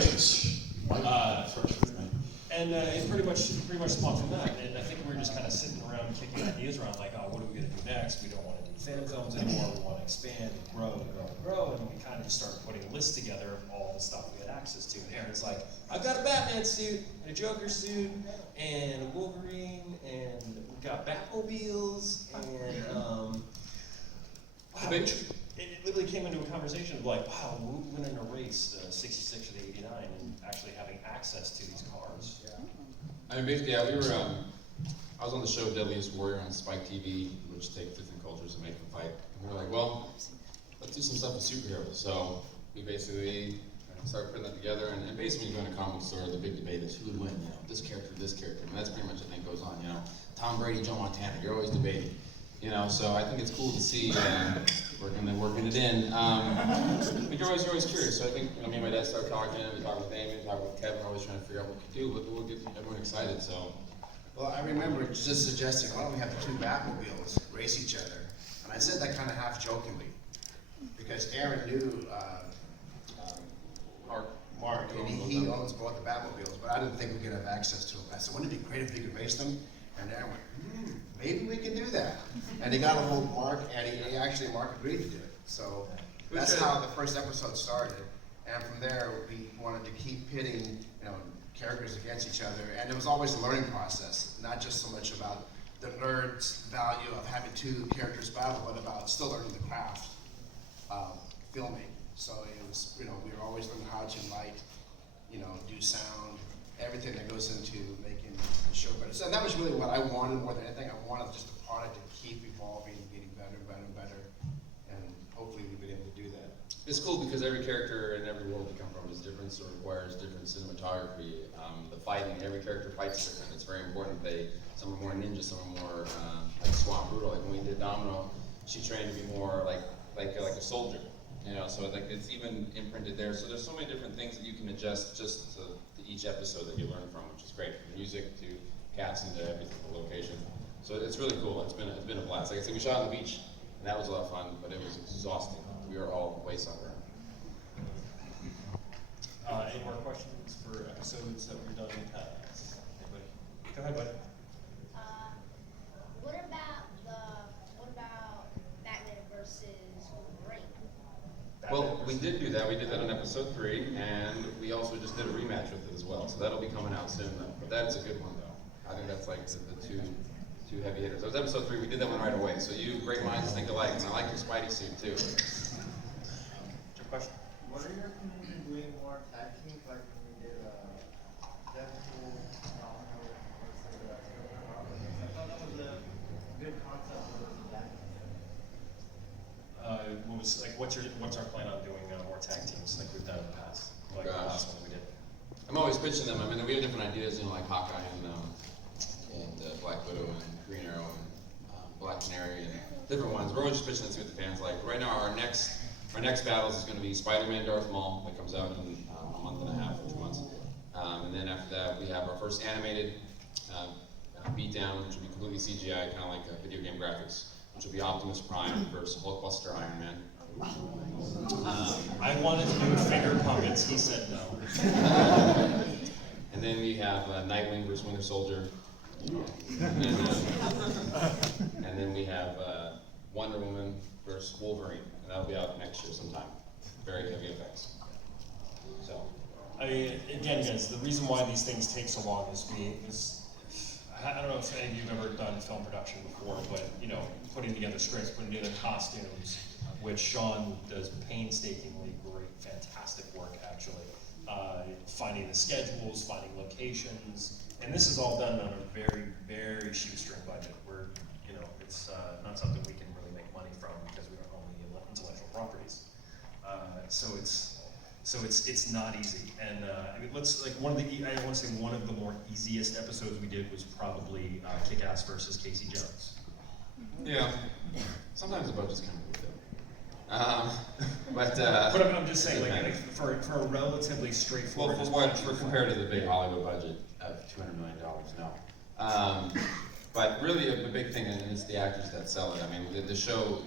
Gracious. And it's pretty much spawned from that. And I think we were just kind of sitting around kicking ideas around, like, oh, what are we going to do next? We don't want to do fan films anymore. We want to expand and grow and grow and grow. And we kind of just started putting a list together of all the stuff we had access to. And Aaron's like, I've got a Batman suit, and a Joker suit, and a Wolverine, and we've got Batmobiles, and it literally came into a conversation of like, wow, we're winning a race, the 66 or the 89, and actually having access to these cars. Yeah. I mean, basically, yeah, we were, I was on the show Deadliest Warrior on Spike TV, which take different cultures and make them fight. And we were like, well, let's do some stuff with superheroes. So we basically started putting that together, and basically when you go in a comic store, the big debate is who would win, you know, this character, and that's pretty much, I think, goes on, you know. Tom Brady, Joe Montana, you're always debating. You know, so I think it's cool to see working it in. But you're always curious. So I think, you know, me and my dad started talking, we talked with Amy, we talked with Kevin, always trying to figure out what we could do, but we'll get everyone excited, so. Well, I remember just suggesting, why don't we have the two Batmobiles race each other? And I said that kind of half jokingly, because Aaron knew Mark, and he owns both the Batmobiles, but I didn't think we could have access to them. I said, wouldn't it be great if we could race them? And Aaron went, maybe we can do that. And he got a hold of Mark, and Mark agreed to do it. So that's how the first episode started. And from there, we wanted to keep pitting, you know, characters against each other. And it was always a learning process, not just so much about the nerd's value of having two characters battle, but about still learning the craft of filming. So it was, you know, we were always learning how to light, you know, do sound, everything that goes into making the show better. So that was really what I wanted more than anything. I wanted just the product to keep evolving and getting better and better and better. And hopefully we've been able to do that. It's cool because every character in every world we come from is different, so it requires different cinematography. The fighting, every character fights different. It's very important. Some are more ninja, some are more like Swamp Brutal. Like when we did Domino, she trained to be more like a soldier. You know, so like it's even imprinted there. So there's so many different things that you can adjust just to each episode that you learn from, which is great. From music to casting to everything, the location. So it's really cool. It's been a blast. Like I said, we shot on the beach, and that was a lot of fun, but it was exhausting. We were all way sunburned. Any more questions for episodes that we've done in the past? Anybody? Go ahead, buddy. What about Batman versus Wolverine? Well, we did do that. We did that on episode 3, and we also just did a rematch with it as well. So that'll be coming out soon, though. But that's a good one, though. I think that's like the two heavy hitters. That was episode 3. We did that one right away. So you great minds think alike, and I like your Spidey suit too. Your question? What are your opinions on doing more tag teams like when we did Deadpool, Domino, versus I thought that was a good concept for that. What's our plan on doing more tag teams like we've done in the past? Like the last one we did. I'm always pitching them. I mean, we have different ideas, you know, like Hawkeye and Black Widow and Green Arrow and Black Canary and different ones. We're always just pitching them to see what the fans like. Right now, our next battles is going to be Spider-Man Darth Maul that comes out in a month and a half or 2 months. And then after that, we have our first animated beatdown, which will be completely CGI, kind of like video game graphics, which will be Optimus Prime versus Hulkbuster Iron Man. I wanted to do finger puppets. He said no. And then we have Nightwing versus Winter Soldier. And then we have Wonder Woman versus Wolverine, and that'll be out next year sometime. Very heavy effects. So, I mean, again, guys, the reason why these things take so long is I don't know if any of you've ever done film production before, but you know, putting together scripts, putting together costumes, which Sean does painstakingly great, fantastic work actually. Finding the schedules, finding locations, and this is all done on a very, very shoestring budget. It's not something we can really make money from because we don't own the intellectual properties. So it's not easy. And I mean, I want to say one of the more easiest episodes we did was probably Kick-Ass versus Casey Jones. yeah. Sometimes the budget's kind of weird though. But I'm just saying, like for a relatively straightforward. for compared to the big Hollywood budget of $200 million, no. But really, the big thing is the actors that sell it. I mean, the show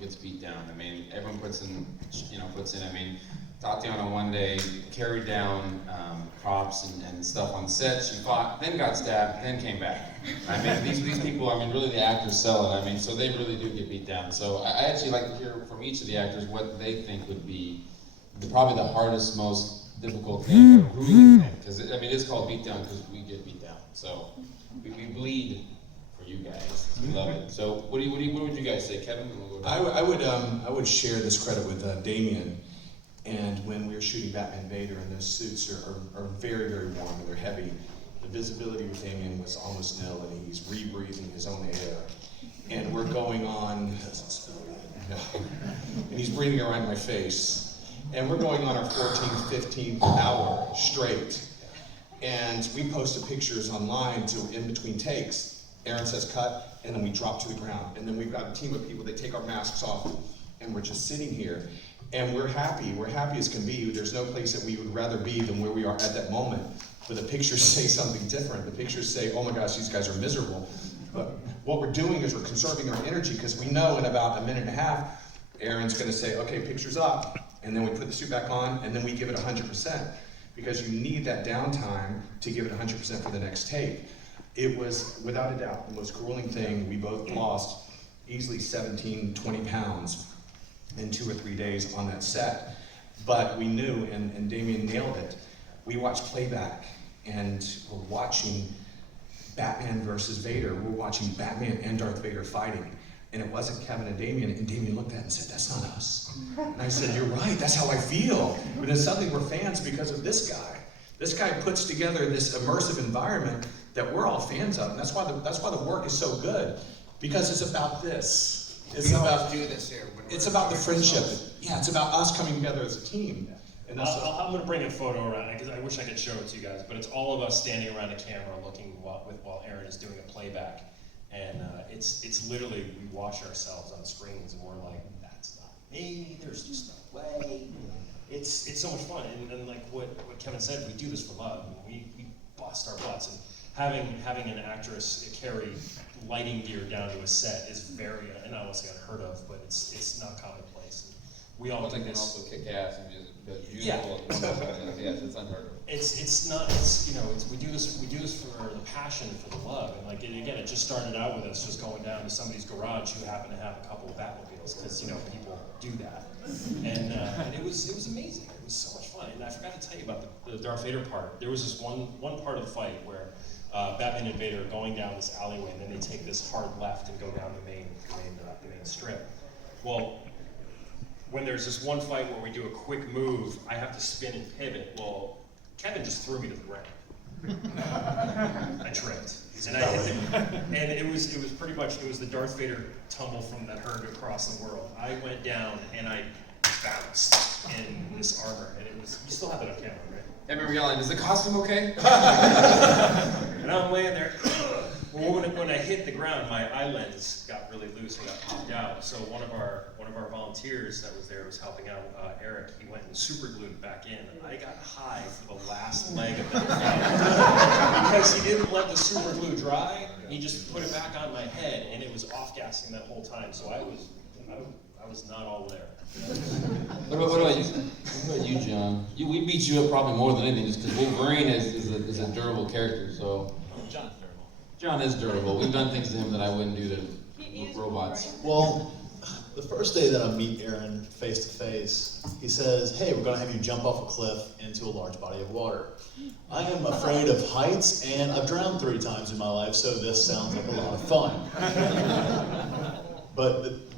gets beat down. I mean, everyone puts in. I mean, Tatiana one day carried down props and stuff on set. She fought, then got stabbed, then came back. I mean, these people, I mean, really the actors sell it. I mean, so they really do get beat down. So I actually like to hear from each of the actors what they think would be probably the hardest, most difficult thing, or grueling thing. Because I mean, it's called beat down because we get beat down. So we bleed for you guys. We love it. So what would you guys say, Kevin? I would share this credit with Damien. And when we were shooting Batman Vader, and those suits are very, very warm and they're heavy, the visibility with Damien was almost nil, and he's rebreathing his own air. And we're going on, and he's breathing around my face. And we're going on our 14th, 15th hour straight. And we posted pictures online to in between takes. Aaron says cut, and then we drop to the ground. And then we've got a team of people that take our masks off, and we're just sitting here. And we're happy as can be. There's no place that we would rather be than where we are at that moment. But the pictures say something different. The pictures say, oh my gosh, these guys are miserable. But what we're doing is we're conserving our energy, because we know in about a minute and a half, Aaron's gonna say, okay, picture's up. And then we put the suit back on, and then we give it 100%. Because you need that downtime to give it 100% for the next take. It was, without a doubt, the most grueling thing. We both lost easily 17, 20 pounds in 2 or 3 days on that set. But we knew, and Damien nailed it. We watched playback, and we're watching Batman versus Vader. We're watching Batman and Darth Vader fighting. And it wasn't Kevin and Damien looked at it and said, that's not us. And I said, you're right, that's how I feel. But then suddenly we're fans because of this guy. This guy puts together this immersive environment that we're all fans of. And that's why the work is so good, because it's about this. It's about do this here. It's about the friendship. Yeah, it's about us coming together as a team. And that's I'm gonna bring a photo around, because I wish I could show it to you guys, but it's all of us standing around a camera looking while Aaron is doing a playback. And it's literally, we watch ourselves on screens and we're like, that's not me, there's just no way. It's so much fun, and like what Kevin said, we do this for love. We bust our butts, and having an actress carry lighting gear down to a set is very, and I don't want to say unheard of, but it's not commonplace. We all Well, do they can this. also kick ass and just beautiful. Yeah. Yes, it's unheard of. We do this for the passion, for the love, and like, and again, it just started out with us just going down to somebody's garage who happened to have a couple of Batmobiles, because people do that, and it was amazing. It was so much fun, and I forgot to tell you about the Darth Vader part. There was this one part of the fight where Batman and Vader are going down this alleyway, and then they take this hard left and go down the main strip. Well, when there's this one fight where we do a quick move, I have to spin and pivot. Well, Kevin just threw me to the ground. I tripped, and I hit it. And it was pretty much, it was the Darth Vader tumble from that heard across the world. I went down and I bounced in this armor, and it was, you still have it on camera, right? I remember yelling, is the costume okay? And I'm laying there. Well, when I hit the ground, my eye lens got really loose and got popped out. So one of our volunteers that was there was helping out Eric. He went and super glued it back in. I got high for the last leg of it because he didn't let the super glue dry. He just put it back on my head, and it was off gassing that whole time. So I was not all there. What about you, John? We beat you up probably more than anything, just because Wolverine is a durable character. So John's durable. John is durable. We've done things to him that I wouldn't do to robots. Well, the first day that I meet Aaron face to face, he says, hey, we're gonna have you jump off a cliff into a large body of water. I am afraid of heights, and I've drowned 3 times in my life, so this sounds like a lot of fun. But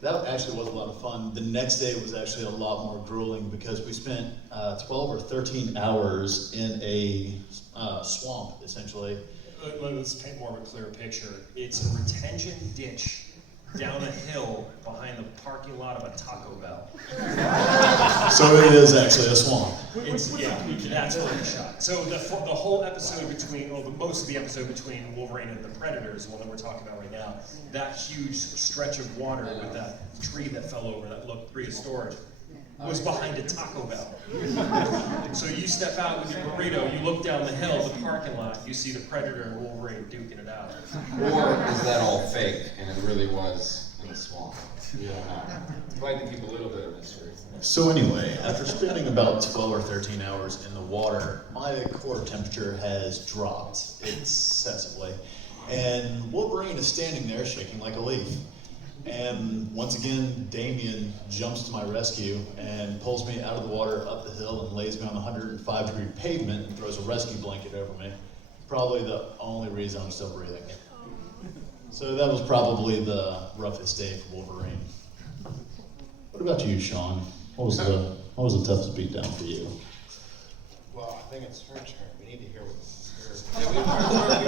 that actually was a lot of fun. The next day was actually a lot more grueling, because we spent 12 or 13 hours in a swamp, essentially. Let's paint more of a clear picture. It's a retention ditch down a hill behind the parking lot of a Taco Bell. So it is actually a swamp. That's where we shot. So the whole episode between, most of the episode between Wolverine and the Predators, the one that we're talking about right now, that huge stretch of water with that tree that fell over that looked prehistoric, was behind a Taco Bell. So you step out with your burrito, you look down the hill, the parking lot, you see the Predator and Wolverine duking it out. Or is that all fake and it really was in the swamp? We don't know. I'd like to keep a little bit of mystery. So anyway, after spending about 12 or 13 hours in the water, my core temperature has dropped excessively. And Wolverine is standing there shaking like a leaf. And once again, Damien jumps to my rescue and pulls me out of the water up the hill and lays me on the 105-degree pavement and throws a rescue blanket over me. Probably the only reason I'm still breathing. So that was probably the roughest day for Wolverine. What about you, Sean? What was the toughest beatdown for you? Well, I think it's her turn. We need to hear what this is. Yeah, we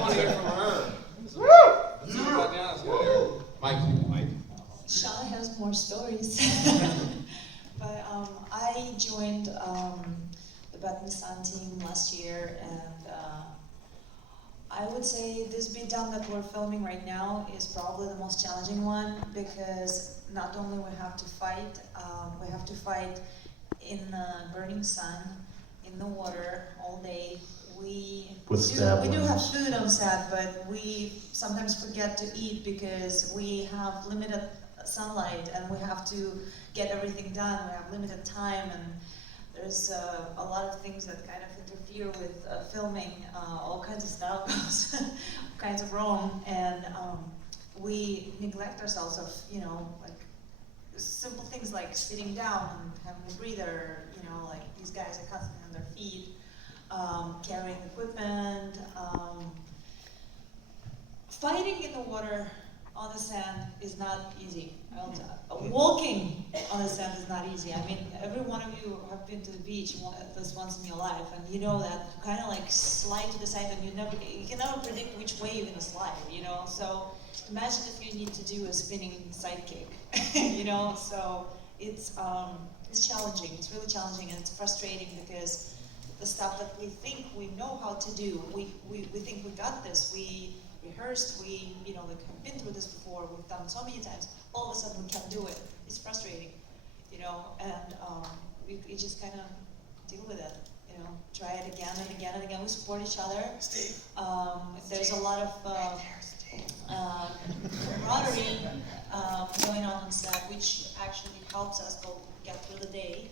want to hear from her. Let's see what that now is gonna hear. Mike. Sean has more stories. But I joined the Batman Sun team last year, and I would say this beatdown that we're filming right now is probably the most challenging one, because not only we have to fight in the burning sun, in the water all day. We do have food on set, but we sometimes forget to eat because we have limited sunlight and we have to get everything done. We have limited time, and there's a lot of things that kind of interfere with filming. All kinds of stuff goes all kinds of wrong, and we neglect ourselves of, like simple things like sitting down and having a breather. Like these guys are constantly on their feet, carrying equipment, fighting in the water on the sand is not easy. Walking on the sand is not easy. I mean, every one of you have been to the beach at least once in your life, and you know that you kind of like slide to the side, and you can never predict which way you're gonna slide. So imagine if you need to do a spinning sidekick. So it's challenging. It's really challenging, and it's frustrating because the stuff that we think we know how to do, we think we got this. We rehearsed, we have been through this before, we've done it so many times, all of a sudden we can't do it. It's frustrating, and we just kind of deal with it, try it again and again and again. We support each other. There's a lot of camaraderie going on set, which actually helps us get through the day.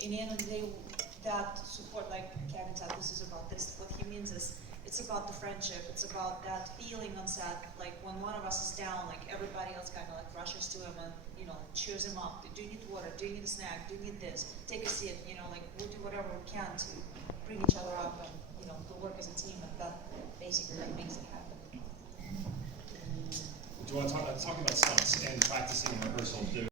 In the end of the day, that support, like Kevin said, this is about this. What he means is, it's about the friendship. It's about that feeling on set, like when one of us is down, like everybody else kind of like rushes to him and cheers him up. Do you need water? Do you need a snack? Do you need this? Take a seat. Like we'll do whatever we can to bring each other up and to work as a team. And that basically makes it happen. Do you want to talk about stunts and practicing and rehearsal?